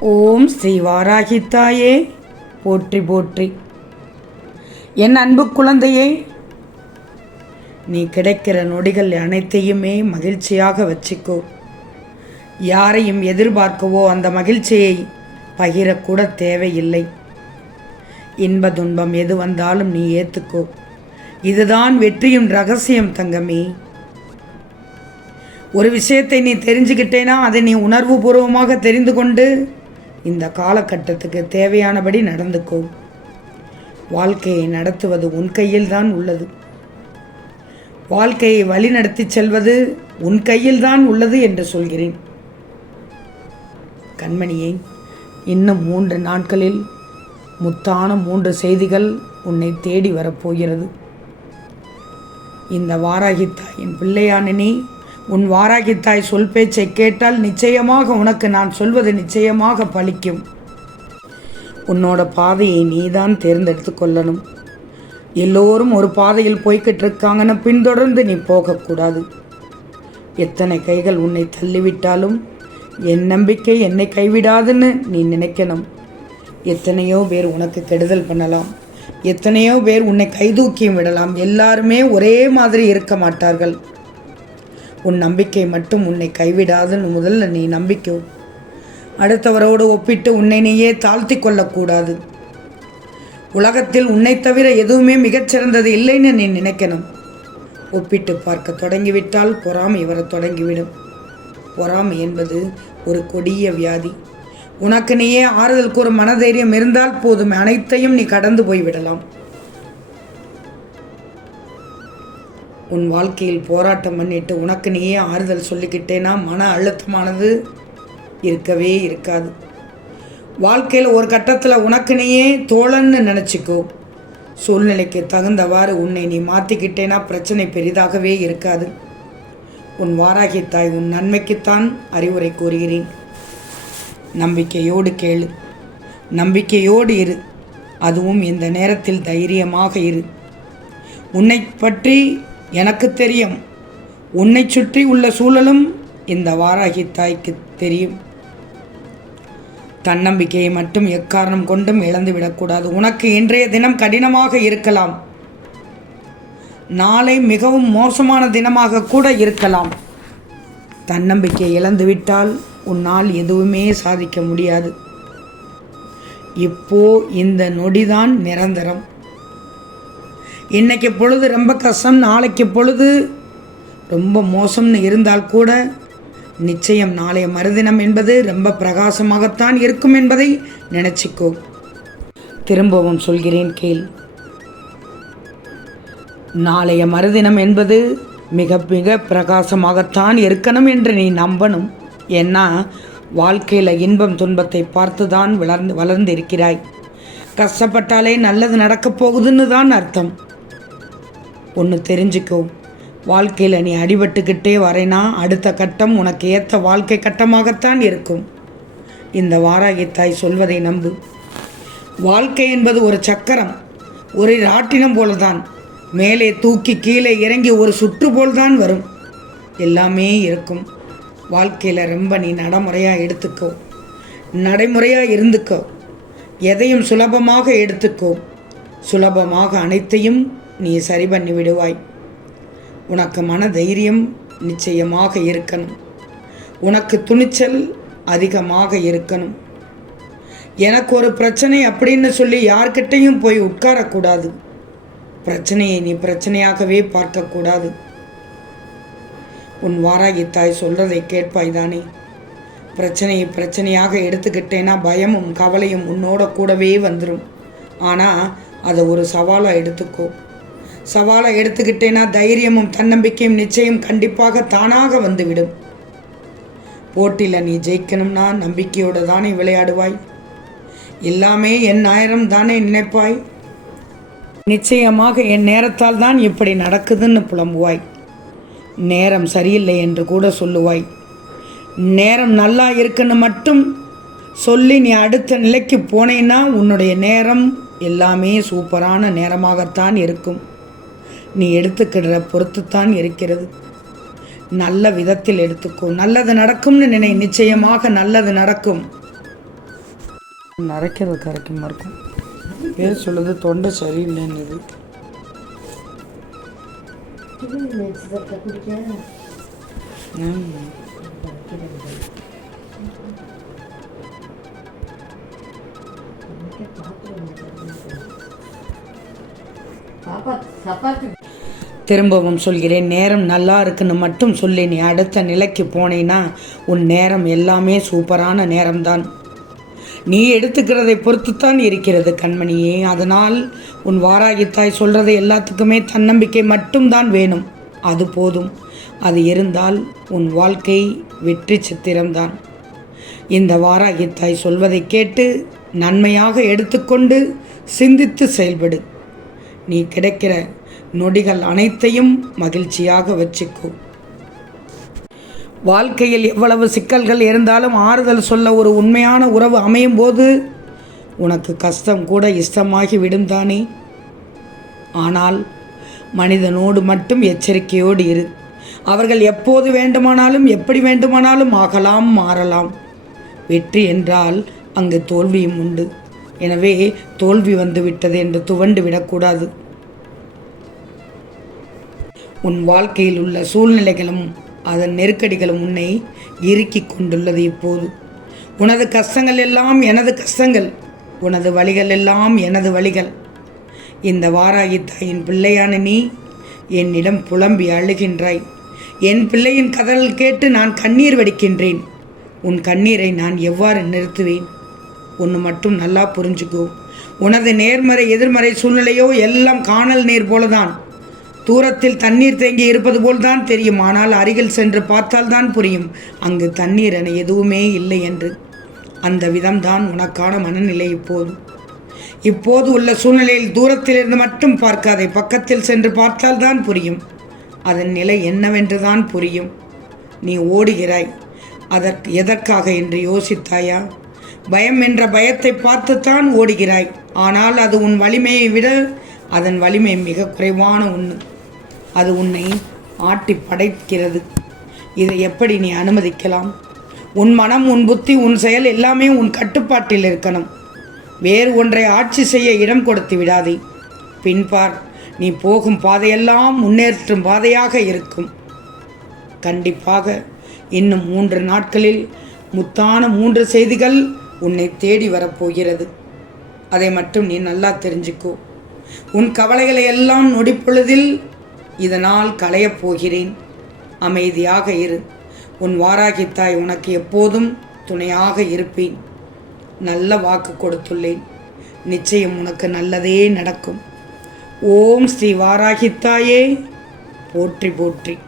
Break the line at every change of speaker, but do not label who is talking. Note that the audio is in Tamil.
ஓம் ஸ்ரீ வாராகித்தாயே. போற்றி போற்றி. என் அன்பு குழந்தையே நீ கிடைக்கிற நொடிகள் அனைத்தையுமே மகிழ்ச்சியாக வச்சுக்கோ. யாரையும் எதிர்பார்க்கவோ அந்த மகிழ்ச்சியை பகிரக்கூட தேவையில்லை. இன்ப துன்பம் எது வந்தாலும் நீ ஏற்றுக்கோ இதுதான் வெற்றியும் ரகசியம் தங்கமே. ஒரு விஷயத்தை நீ தெரிஞ்சுக்கிட்டேனா அதை நீ உணர்வுபூர்வமாக தெரிந்து கொண்டு இந்த காலகட்டத்துக்கு தேவையானபடி நடந்துக்கோ. வாழ்க்கையை நடத்துவது உன் கையில் தான் உள்ளது. வாழ்க்கையை வழிநடத்தி செல்வது உன் கையில் தான் உள்ளது என்று சொல்கிறேன். கண்மணியே இன்னும் மூன்று நாட்களில் முத்தான மூன்று செய்திகள் உன்னை தேடி வரப்போகிறது. இந்த வாராகித்தாயின் பிள்ளையான நீ உன் வாராகித்தாய் சொல் பேச்சை கேட்டால் நிச்சயமாக உனக்கு நான் சொல்வது நிச்சயமாக பலிக்கும். உன்னோட பாதையை நீதான் தேர்ந்தெடுத்து கொள்ளணும். எல்லோரும் ஒரு பாதையில் போய்கிட்டு இருக்காங்கன்னு பின்தொடர்ந்து நீ போகக்கூடாது. எத்தனை கைகள் உன்னை தள்ளிவிட்டாலும் என் நம்பிக்கை என்னை கைவிடாதுன்னு நீ நினைக்கணும். எத்தனையோ பேர் உனக்கு கெடுதல் பண்ணலாம். எத்தனையோ பேர் உன்னை கைதூக்கியும் விடலாம். எல்லாருமே ஒரே மாதிரி இருக்க மாட்டார்கள். உன் நம்பிக்கை மட்டும் உன்னை கைவிடாதுன்னு முதல்ல நீ நம்பிக்கை அடுத்தவரோடு ஒப்பிட்டு உன்னை நீயே தாழ்த்தி கொள்ளக்கூடாது. உலகத்தில் உன்னை தவிர எதுவுமே மிகச்சிறந்தது இல்லைன்னு நீ நினைக்கணும். ஒப்பிட்டு பார்க்க தொடங்கிவிட்டால் பொறாமை வர தொடங்கிவிடும். பொறாமை என்பது ஒரு கொடிய வியாதி. உனக்கு நீயே ஆறுதல் கூறும் மனதைரியம் இருந்தால் போதும் அனைத்தையும் நீ கடந்து போய்விடலாம். உன் வாழ்க்கையில் போராட்டம் பண்ணிட்டு உனக்கு நீயே ஆறுதல் சொல்லிக்கிட்டேன்னா மன அழுத்தமானது இருக்கவே இருக்காது. வாழ்க்கையில் ஒரு கட்டத்தில் உனக்கு நீயே தோழன்னு நினச்சிக்கோ. சூழ்நிலைக்கு தகுந்தவாறு உன்னை நீ மாற்றிக்கிட்டேனா பிரச்சனை பெரிதாகவே இருக்காது. உன் வாராகி தாய் உன் நன்மைக்குத்தான் அறிவுரை கூறுகிறேன். நம்பிக்கையோடு கேளு. நம்பிக்கையோடு இரு. அதுவும் இந்த நேரத்தில் தைரியமாக இரு. உன்னை பற்றி எனக்கு தெரியும். உன்னை சுற்றி உள்ள சூழலும் இந்த வாராகி தாய்க்கு தெரியும். தன்னம்பிக்கையை மட்டும் எக்காரணம் கொண்டும் இழந்து விடக்கூடாது. உனக்கு இன்றைய தினம் கடினமாக இருக்கலாம். நாளை மிகவும் மோசமான தினமாக கூட இருக்கலாம். தன்னம்பிக்கை இழந்துவிட்டால் உன்னால் எதுவுமே சாதிக்க முடியாது. இப்போ இந்த நொடிதான் நிரந்தரம். இன்றைக்கு பொழுது ரொம்ப கஷ்டம் நாளைக்கு பொழுது ரொம்ப மோசம்னு இருந்தால் கூட நிச்சயம் நாளைய மறுதினம் என்பது ரொம்ப பிரகாசமாகத்தான் இருக்கும் என்பதை நினச்சிக்கோ. திரும்பவும் சொல்கிறேன் கேள். நாளைய மறுதினம் என்பது மிக மிக பிரகாசமாகத்தான் இருக்கணும் என்று நீ நம்பணும். ஏன்னா வாழ்க்கையில் இன்பம் துன்பத்தை பார்த்து தான் வளர்ந்து வளர்ந்து இருக்கிறாய் கஷ்டப்பட்டாலே நல்லது நடக்கப் போகுதுன்னு தான் அர்த்தம். ஒன்று தெரிஞ்சுக்கோ. வாழ்க்கையில் நீ அடிபட்டுக்கிட்டே வரேனா அடுத்த கட்டம் உனக்கு ஏற்ற வாழ்க்கை கட்டமாகத்தான் இருக்கும். இந்த வாராகி தாய் சொல்வதை நம்பு. வாழ்க்கை என்பது ஒரு சக்கரம் ஒரு ராட்டினம் போலதான். மேலே தூக்கி கீழே இறங்கி ஒரு சுற்று போல்தான் வரும். எல்லாமே இருக்கும். வாழ்க்கையில் ரொம்ப நீ நடைமுறையாக எடுத்துக்கோ. நடைமுறையாக இருந்துக்கோ. எதையும் சுலபமாக எடுத்துக்கோ. சுலபமாக அனைத்தையும் நீ சரி பண்ணி விடுவாய் உனக்கு மன தைரியம் நிச்சயமாக இருக்கணும். உனக்கு துணிச்சல் அதிகமாக இருக்கணும். எனக்கு ஒரு பிரச்சனை அப்படின்னு சொல்லி யார்கிட்டையும் போய் உட்காரக்கூடாது. பிரச்சனையை நீ பிரச்சனையாகவே பார்க்கக்கூடாது. உன் வாராகி தாய் சொல்கிறதை கேட்பாய் தானே. பிரச்சனையை பிரச்சனையாக எடுத்துக்கிட்டேன்னா பயமும் கவலையும் உன்னோட கூடவே வந்துடும் ஆனால் அதை ஒரு சவாலாக எடுத்துக்கோ. சவாலை எடுத்துக்கிட்டேன்னா தைரியமும் தன்னம்பிக்கையும் நிச்சயம் கண்டிப்பாக தானாக வந்துவிடும். போட்டியில் நீ ஜெயிக்கணும்னா நம்பிக்கையோடு தானே விளையாடுவாய். எல்லாமே என் ஆயிரம் தானே நினைப்பாய். நிச்சயமாக என் நேரத்தால் தான் இப்படி நடக்குதுன்னு புலம்புவாய். நேரம் சரியில்லை என்று கூட சொல்லுவாய். நேரம் நல்லா இருக்குன்னு மட்டும் சொல்லி நீ அடுத்த நிலைக்கு போனேன்னா உன்னுடைய நேரம் எல்லாமே சூப்பரான நேரமாகத்தான் இருக்கும். நீ எடுத்துக்கிற பொறுத்துத்தான் இருக்கிறது. நல்ல விதத்தில் எடுத்துக்கோ. நல்லது நடக்கும்னு நினை. நிச்சயமாக நல்லது நடக்கும். நரைக்கிறது கரைக்குமா இருக்கும் பேர் சொல்லுது தொண்டை சரியில்லைன்னுது ம். திரும்பவும் சொல்கிறேன் நேரம் நல்லா இருக்குன்னு மட்டும் சொல்லி. நீ அடுத்த நிலைக்கு போனீன்னா உன் நேரம் எல்லாமே சூப்பரான நேரம்தான். நீ எடுத்துக்கிறதை பொறுத்துத்தான் இருக்கிறது கண்மணியே. அதனால் உன் வாராகித்தாய் சொல்கிறது எல்லாத்துக்குமே தன்னம்பிக்கை மட்டும்தான் வேணும். அது போதும். அது இருந்தால் உன் வாழ்க்கை வெற்றி சித்திரம்தான். இந்த வாராகித்தாய் சொல்வதை கேட்டு நன்மையாக எடுத்துக்கொண்டு சிந்தித்து செயல்படு. நீ கிடைக்கிற நொடிகள் அனைத்தையும் மகிழ்ச்சியாக வச்சுக்கோ வாழ்க்கையில் எவ்வளவு சிக்கல்கள் இருந்தாலும் ஆறுதல் சொல்ல ஒரு உண்மையான உறவு அமையும் போது உனக்கு கஷ்டம் கூட இஷ்டமாகி விடும் தானே? ஆனால் மனிதனோடு மட்டும் எச்சரிக்கையோடு இரு. அவர்கள் எப்போது வேண்டுமானாலும் எப்படி வேண்டுமானாலும் ஆகலாம் மாறலாம். வெற்றி என்றால் அங்கு தோல்வியும் உண்டு. எனவே தோல்வி வந்து விட்டது என்று துவண்டு விடக்கூடாது. உன் வாழ்க்கையில் உள்ள சூழ்நிலைகளும் அதன் நெருக்கடிகளும் உன்னை இறுக்கி கொண்டுள்ளது இப்போது. உனது கஷ்டங்கள் எல்லாம் எனது கஷ்டங்கள் உனது வழிகள் எல்லாம் எனது வழிகள். இந்த வாராகி தாயின் பிள்ளையான நீ என்னிடம் புலம்பி அழுகின்றாய். என் பிள்ளையின் கதறல் கேட்டு நான் கண்ணீர் வடிக்கின்றேன். உன் கண்ணீரை நான் எவ்வாறு நிறுத்துவேன்? ஒன்று மட்டும் நல்லா புரிஞ்சுக்கோ. உனது நேர்மறை எதிர்மறை சூழ்நிலையோ எல்லாம் காணல் நீர் போலதான். தூரத்தில் தண்ணீர் தேங்கி இருப்பது போல்தான் தெரியும். ஆனால் அருகில் சென்று பார்த்தால்தான் புரியும். அங்கு தண்ணீர் என எதுவுமே இல்லை என்று. அந்த விதம்தான் உனக்கான மனநிலை இப்போது. இப்போது உள்ள சூழ்நிலையில் தூரத்திலிருந்து மட்டும் பார்க்காதே பக்கத்தில் சென்று பார்த்தால்தான் புரியும். அதன் நிலை என்னவென்றுதான் புரியும். நீ ஓடுகிறாய். அதற்கு எதற்காக என்று யோசித்தாயா? பயம் என்ற பயத்தை பார்த்துத்தான் ஓடுகிறாய். ஆனால் அது உன் வலிமையை விட அதன் வலிமை மிக குறைவான ஒன்று அது உன்னை ஆட்டி படைக்கிறது. இதை எப்படி நீ அனுமதிக்கலாம்? உன் மனம் உன் புத்தி உன் செயல் எல்லாமே உன் கட்டுப்பாட்டில் இருக்கணும். வேறு ஒன்றை ஆட்சி செய்ய இடம் கொடுத்து விடாதே. பின்பார் நீ போகும் பாதையெல்லாம் முன்னேற்றும் பாதையாக இருக்கும். கண்டிப்பாக இன்னும் மூன்று நாட்களில் முத்தான மூன்று செய்திகள் உன்னை தேடி வரப்போகிறது. அதை மட்டும் நீ நல்லா தெரிஞ்சுக்கோ. உன் கவலைகளை எல்லாம் நொடிப்பொழுதில் இதனால் களையப் போகிறேன். அமைதியாக இரு. உன் வாராகித்தாய் உனக்கு எப்போதும் துணையாக இருப்பேன். நல்ல வாக்கு கொடுத்துள்ளேன். நிச்சயம் உனக்கு நல்லதே நடக்கும். ஓம் ஸ்ரீ வாராகித்தாயே போற்றி போற்றி.